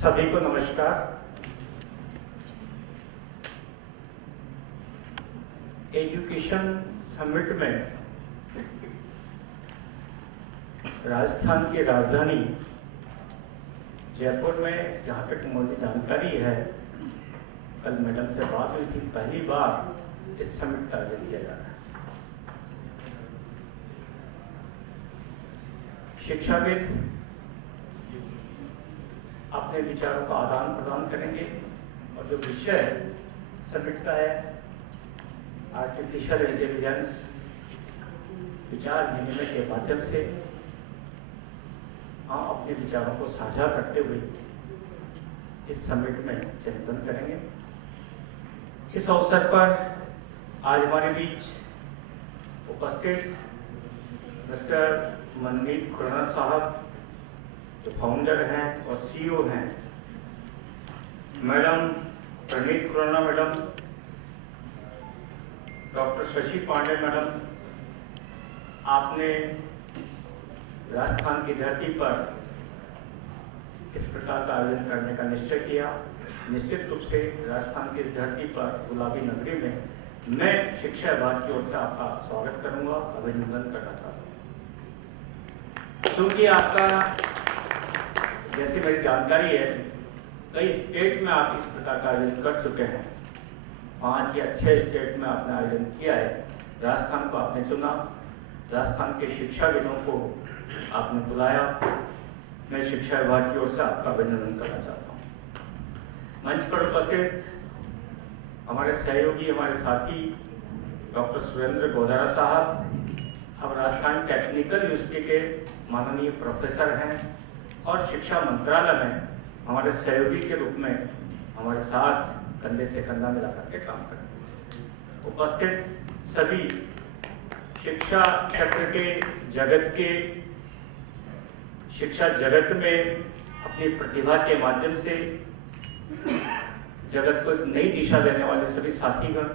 सभी को नमस्कार। एजुकेशन समिट में राजस्थान की राजधानी जयपुर में, जहाँ तक मुझे जानकारी है, कल मैडम से बात हुई थी, पहली बार इस समिट का आयोजन किया जा रहा है। शिक्षाविद अपने विचारों का आदान प्रदान करेंगे और जो विषय समिट का है आर्टिफिशियल इंटेलिजेंस, विचार विनिमय के माध्यम से हम अपने विचारों को साझा करते हुए इस समिट में चिंतन करेंगे। इस अवसर पर आज हमारे बीच उपस्थित डॉक्टर मनमीत खुराना साहब, जो फाउंडर हैं और सीईओ हैं, madam Praneet Khurana madam, doctor Shashi Pandey madam, आपने राजस्थान की धरती पर इस प्रकार का आयोजन करने का निश्चय किया। निश्चित रूप से राजस्थान की धरती पर गुलाबी नगरी में मैं शिक्षा विभाग की ओर से आपका स्वागत करूंगा, अभिनंदन करना चाहता हूँ। क्योंकि आपका, जैसे मेरी जानकारी है, कई स्टेट में आप इस प्रकार का आयोजन कर चुके हैं। 5 या 6 स्टेट में आपने आयोजन किया है। राजस्थान को आपने चुना, राजस्थान के शिक्षाविदों को आपने बुलाया। मैं शिक्षा विभाग की ओर से आपका अभिनंदन करना चाहता हूँ। मंच पर उपस्थित हमारे सहयोगी, हमारे साथी डॉक्टर सुरेंद्र गोदारा साहब, अब राजस्थान टेक्निकल यूनिवर्सिटी के माननीय प्रोफेसर हैं और शिक्षा मंत्रालय में हमारे सहयोगी के रूप में हमारे साथ कंधे से कंधा मिलाकर के काम करते हैं। उपस्थित सभी शिक्षा क्षेत्र के, जगत के, शिक्षा जगत में अपनी प्रतिभा के माध्यम से जगत को एक नई दिशा देने वाले सभी साथीगण,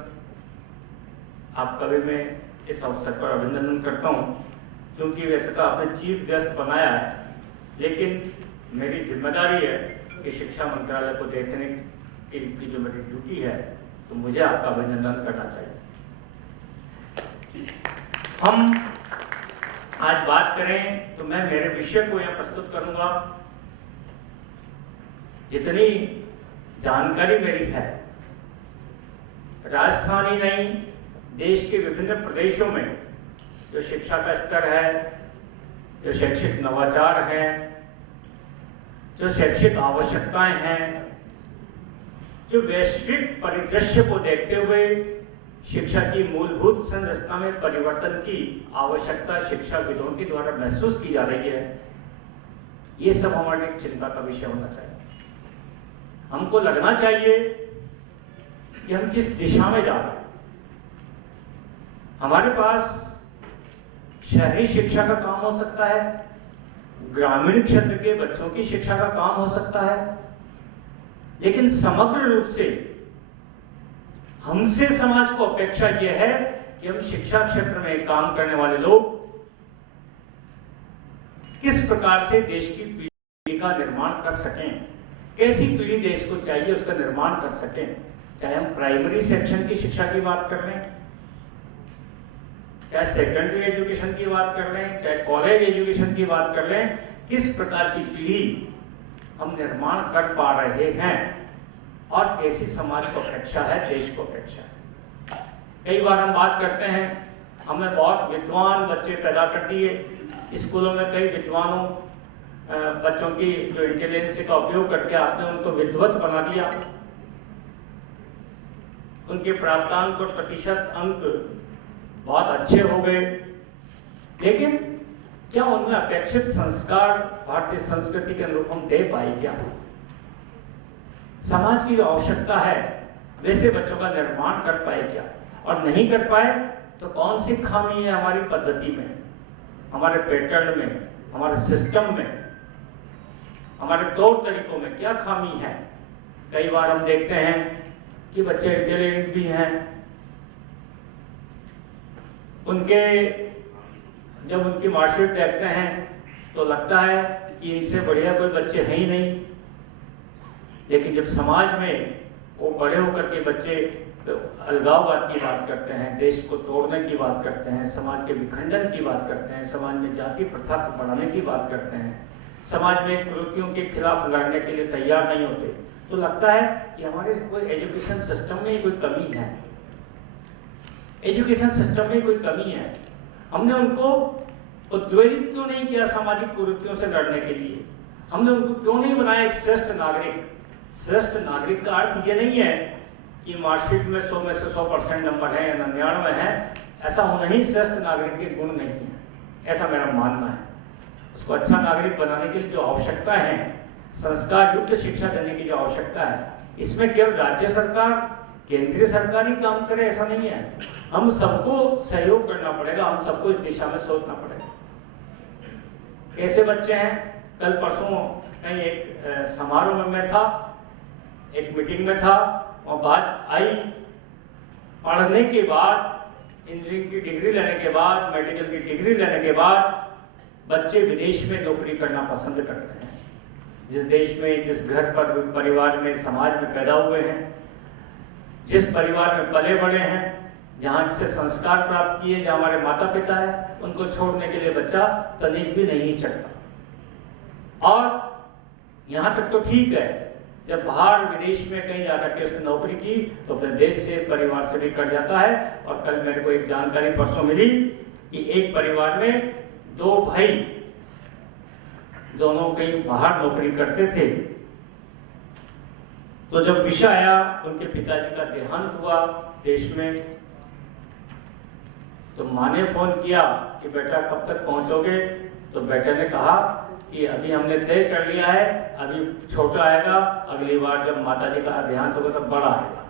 आपका भी मैं इस अवसर पर अभिनंदन करता हूं। क्योंकि वैसे तो आपने चीफ गेस्ट बनाया है, लेकिन मेरी जिम्मेदारी है कि शिक्षा मंत्रालय को देखने की जो मेरी ड्यूटी है, तो मुझे आपका अभिनंदन करना चाहिए। हम आज बात करें तो मैं मेरे विषय को यहाँ प्रस्तुत करूंगा। जितनी जानकारी मेरी है, राजस्थान ही नहीं, देश के विभिन्न प्रदेशों में जो शिक्षा का स्तर है, जो शैक्षिक नवाचार हैं, जो शैक्षिक आवश्यकताएं हैं, जो वैश्विक परिदृश्य को देखते हुए शिक्षा की मूलभूत संरचना में परिवर्तन की आवश्यकता शिक्षाविदों के द्वारा महसूस की जा रही है, ये सब हमारे चिंता का विषय होना चाहिए। हमको लगना चाहिए कि हम किस दिशा में जा रहे हैं। हमारे पास शहरी शिक्षा का काम हो सकता है, ग्रामीण क्षेत्र के बच्चों की शिक्षा का काम हो सकता है, लेकिन समग्र रूप से हमसे समाज को अपेक्षा यह है कि हम शिक्षा क्षेत्र में काम करने वाले लोग किस प्रकार से देश की पीढ़ी का निर्माण कर सकें, कैसी पीढ़ी देश को चाहिए उसका निर्माण कर सकें। चाहे हम प्राइमरी सेक्शन की शिक्षा की बात कर लें, चाहे सेकेंडरी एजुकेशन की बात कर लें, चाहे कॉलेज एजुकेशन की बात कर लें, किस प्रकार की पीढ़ी हम निर्माण कर पा रहे हैं और कैसी समाज को अपेक्षा है, देश को अपेक्षा है। कई बार हम बात करते हैं, हमें बहुत विद्वान बच्चे पैदा कर दिए। स्कूलों में कई विद्वानों बच्चों की जो इंटेलिजेंस का उपयोग करके आपने उनको विद्वत बना दिया। उनके प्राप्तांक और प्रतिशत अंक बहुत अच्छे हो गए, लेकिन क्या उनमें अपेक्षित संस्कार भारतीय संस्कृति के अनुरूप हम दे पाए? क्या समाज की जो आवश्यकता है वैसे बच्चों का निर्माण कर पाए क्या? और नहीं कर पाए तो कौन सी खामी है हमारी पद्धति में, हमारे पैटर्न में, हमारे सिस्टम में, हमारे तौर तरीकों में क्या खामी है? कई बार हम देखते हैं कि बच्चे इंटेलिजेंट भी हैं, उनके जब उनकी मार्कशीट देखते हैं तो लगता है कि इनसे बढ़िया कोई बच्चे हैं ही नहीं। लेकिन जब समाज में वो बड़े होकर के बच्चे अलगाववाद की बात करते हैं, देश को तोड़ने की बात करते हैं, समाज के विखंडन की बात करते हैं, समाज में जाति प्रथा को बढ़ाने की बात करते हैं, समाज में कुरीतियों के खिलाफ लड़ने के लिए तैयार नहीं होते, तो लगता है कि हमारे कोई एजुकेशन सिस्टम में कोई कमी है, एजुकेशन सिस्टम में कोई कमी है। हमने उनको उद्वेलित क्यों नहीं किया सामाजिक कुरीतियों से लड़ने के लिए? हमने उनको क्यों नहीं बनाया एक श्रेष्ठ नागरिक? श्रेष्ठ नागरिक का अर्थ ये नहीं है कि मार्कशीट में 100 में से 100% नंबर है या 99 है, ऐसा होना ही श्रेष्ठ नागरिक के गुण नहीं है, ऐसा मेरा मानना है। उसको अच्छा नागरिक बनाने के लिए जो आवश्यकता है, संस्कार युक्त शिक्षा देने की जो आवश्यकता है, इसमें केवल राज्य सरकार, केंद्रीय सरकार ही काम करे ऐसा नहीं है। हम सबको सहयोग करना पड़ेगा, हम सबको इस दिशा में सोचना पड़ेगा। कैसे बच्चे हैं? कल परसों कहीं एक समारोह में मैं था, एक मीटिंग में था, और बात आई पढ़ने के बाद, इंजीनियरिंग की डिग्री लेने के बाद, मेडिकल की डिग्री लेने के बाद बच्चे विदेश में नौकरी करना पसंद करते हैं। जिस देश में, जिस घर पर, परिवार में, समाज में पैदा हुए हैं, जिस परिवार में पले बड़े हैं, जहाँ से संस्कार प्राप्त किए, जहाँ हमारे माता पिता है, उनको छोड़ने के लिए बच्चा तनिक भी नहीं चढ़ता। और यहाँ तक तो ठीक है, जब बाहर विदेश में कहीं जाकर के उसने नौकरी की तो अपने देश से, परिवार से भी कट जाता है। और कल मेरे को एक जानकारी परसों मिली कि एक परिवार में 2 भाई, दोनों कहीं बाहर नौकरी करते थे, तो जब विषय आया, उनके पिताजी का देहांत हुआ देश में, तो माँ ने फोन किया कि बेटा कब तक पहुंचोगे? तो बेटे ने कहा कि अभी हमने तय कर लिया है, अभी छोटा आएगा, अगली बार जब माताजी का देहांत होगा तब बड़ा आएगा,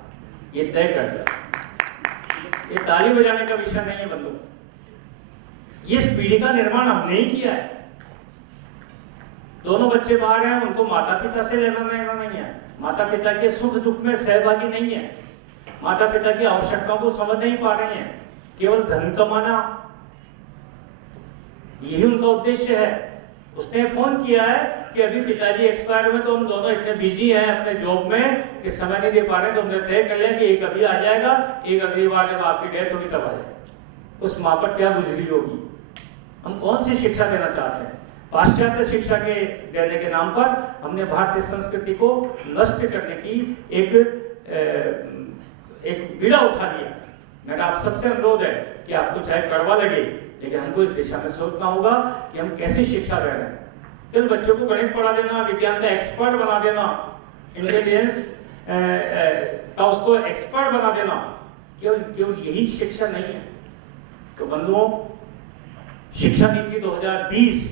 ये तय कर दिया। ये ताली बजाने का विषय नहीं है बंधु, ये इस पीढ़ी का निर्माण हमने ही किया है। दोनों बच्चे बाहर हैं, उनको माता पिता से लेना नहीं है, माता पिता के सुख दुख में सहभागी नहीं है, माता पिता की आवश्यकताओं को समझ नहीं पा रहे हैं, केवल धन कमाना यही उनका उद्देश्य है। उसने फोन किया है कि अभी पिताजी एक्सपायर हुए, तो हम दोनों इतने बिजी हैं अपने जॉब में कि समय नहीं दे पा रहे, तो हमने तय कर लिया कि एक अभी आ जाएगा, एक अगली बार जब आपकी डेथ होगी तब आ जाएगा। उस माँ पर क्या गुजरी होगी? हम कौन सी शिक्षा देना चाहते हैं? पाश्चात्य शिक्षा के देने के नाम पर हमने भारतीय संस्कृति को नष्ट करने की एक बीड़ा उठा लिया। मेरा आप सबसे अनुरोध है कि आपको चाहे कड़वा लगे, लेकिन हमको इस दिशा में सोचना होगा कि हम कैसी शिक्षा दे रहे हैं। केवल बच्चों को गणित पढ़ा देना, विज्ञान का एक्सपर्ट बना देना, इंटेलिजेंस का उसको एक्सपर्ट बना देना, केवल यही शिक्षा नहीं है। तो बंधुओं, शिक्षा नीति 2020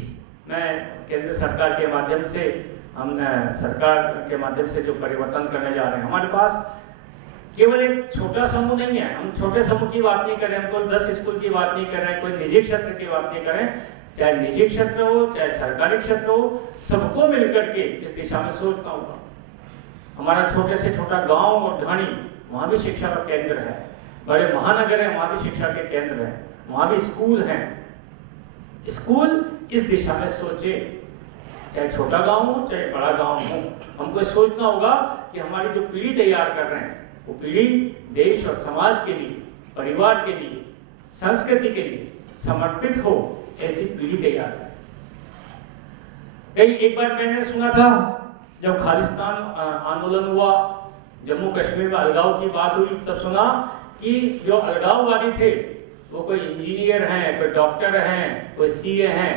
में केंद्र सरकार के माध्यम से, हम सरकार के माध्यम से जो परिवर्तन करने जा रहे हैं, हमारे पास केवल एक छोटा समूह नहीं है। हम छोटे समूह की बात नहीं कर रहे हैं, हम कोई 10 स्कूल की बात नहीं कर रहे हैं, कोई निजी क्षेत्र की बात नहीं कर रहे हैं। चाहे निजी क्षेत्र हो, चाहे सरकारी क्षेत्र हो, सबको मिलकर के इस दिशा में सोचना होगा। हमारा छोटे से छोटा गांव और ढाणी, वहाँ भी शिक्षा का केंद्र है। बड़े महानगर है, वहाँ भी शिक्षा के केंद्र है, वहाँ भी स्कूल हैं। स्कूल इस दिशा में सोचे, चाहे छोटा गांव हो, चाहे बड़ा गांव हो। हमको सोचना होगा कि हमारी जो पीढ़ी तैयार कर रहे हैं, वो पीढ़ी देश और समाज के लिए, परिवार के लिए, संस्कृति के लिए समर्पित हो, ऐसी पीढ़ी तैयार करें। एक बार मैंने सुना था, जब खालिस्तान आंदोलन हुआ, जम्मू कश्मीर में अलगाव की बात हुई, तब सुना कि जो अलगाववादी थे वो कोई इंजीनियर हैं, कोई डॉक्टर हैं, कोई सीए हैं,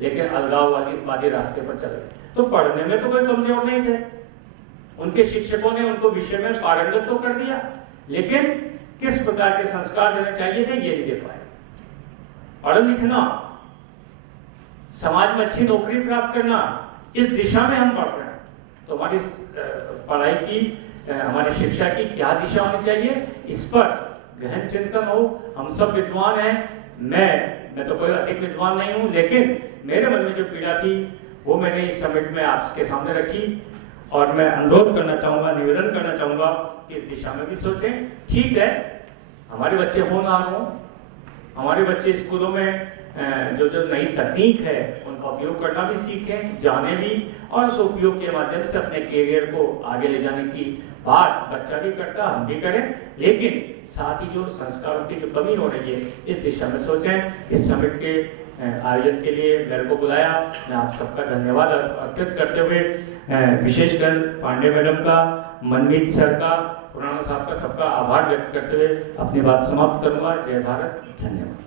लेकिन अलगाववादी रास्ते पर चले। तो पढ़ने में तो कोई कमजोर नहीं थे, उनके शिक्षकों ने उनको विषय में पारंगत तो कर दिया, लेकिन किस प्रकार के संस्कार देने चाहिए थे ये नहीं दे पाए। पढ़ लिखना, समाज में अच्छी नौकरी प्राप्त करना, इस दिशा में हम बढ़ रहे हैं। तो हमारी पढ़ाई की, हमारी शिक्षा की क्या दिशा होनी चाहिए, इस पर गहन चिंतन हो। हम सब विद्वान हैं, मैं तो कोई अधिक विद्वान नहीं हूं, लेकिन मेरे मन में जो पीड़ा थी वो मैंने इस समिट में आपके सामने रखी, और मैं अनुरोध करना चाहूँगा, निवेदन करना चाहूँगा कि इस दिशा में भी सोचें। ठीक है, हमारे बच्चे होनहार हों, हमारे बच्चे स्कूलों में जो जो नई तकनीक है उनका उपयोग करना भी सीखें, जाने भी, और उस उपयोग के माध्यम से अपने कैरियर को आगे ले जाने की बात बच्चा भी करता, हम भी करें, लेकिन साथ ही जो संस्कारों की जो कमी हो रही है इस दिशा में सोचें। इस समिट के आयोजन के लिए मेरे को बुलाया, मैं आप सबका धन्यवाद अर्पित करते हुए विशेषकर पांडे मैडम का, मनमीत सर का, खुराना साहब का, सबका आभार व्यक्त करते हुए अपनी बात समाप्त करूंगा। जय भारत, धन्यवाद।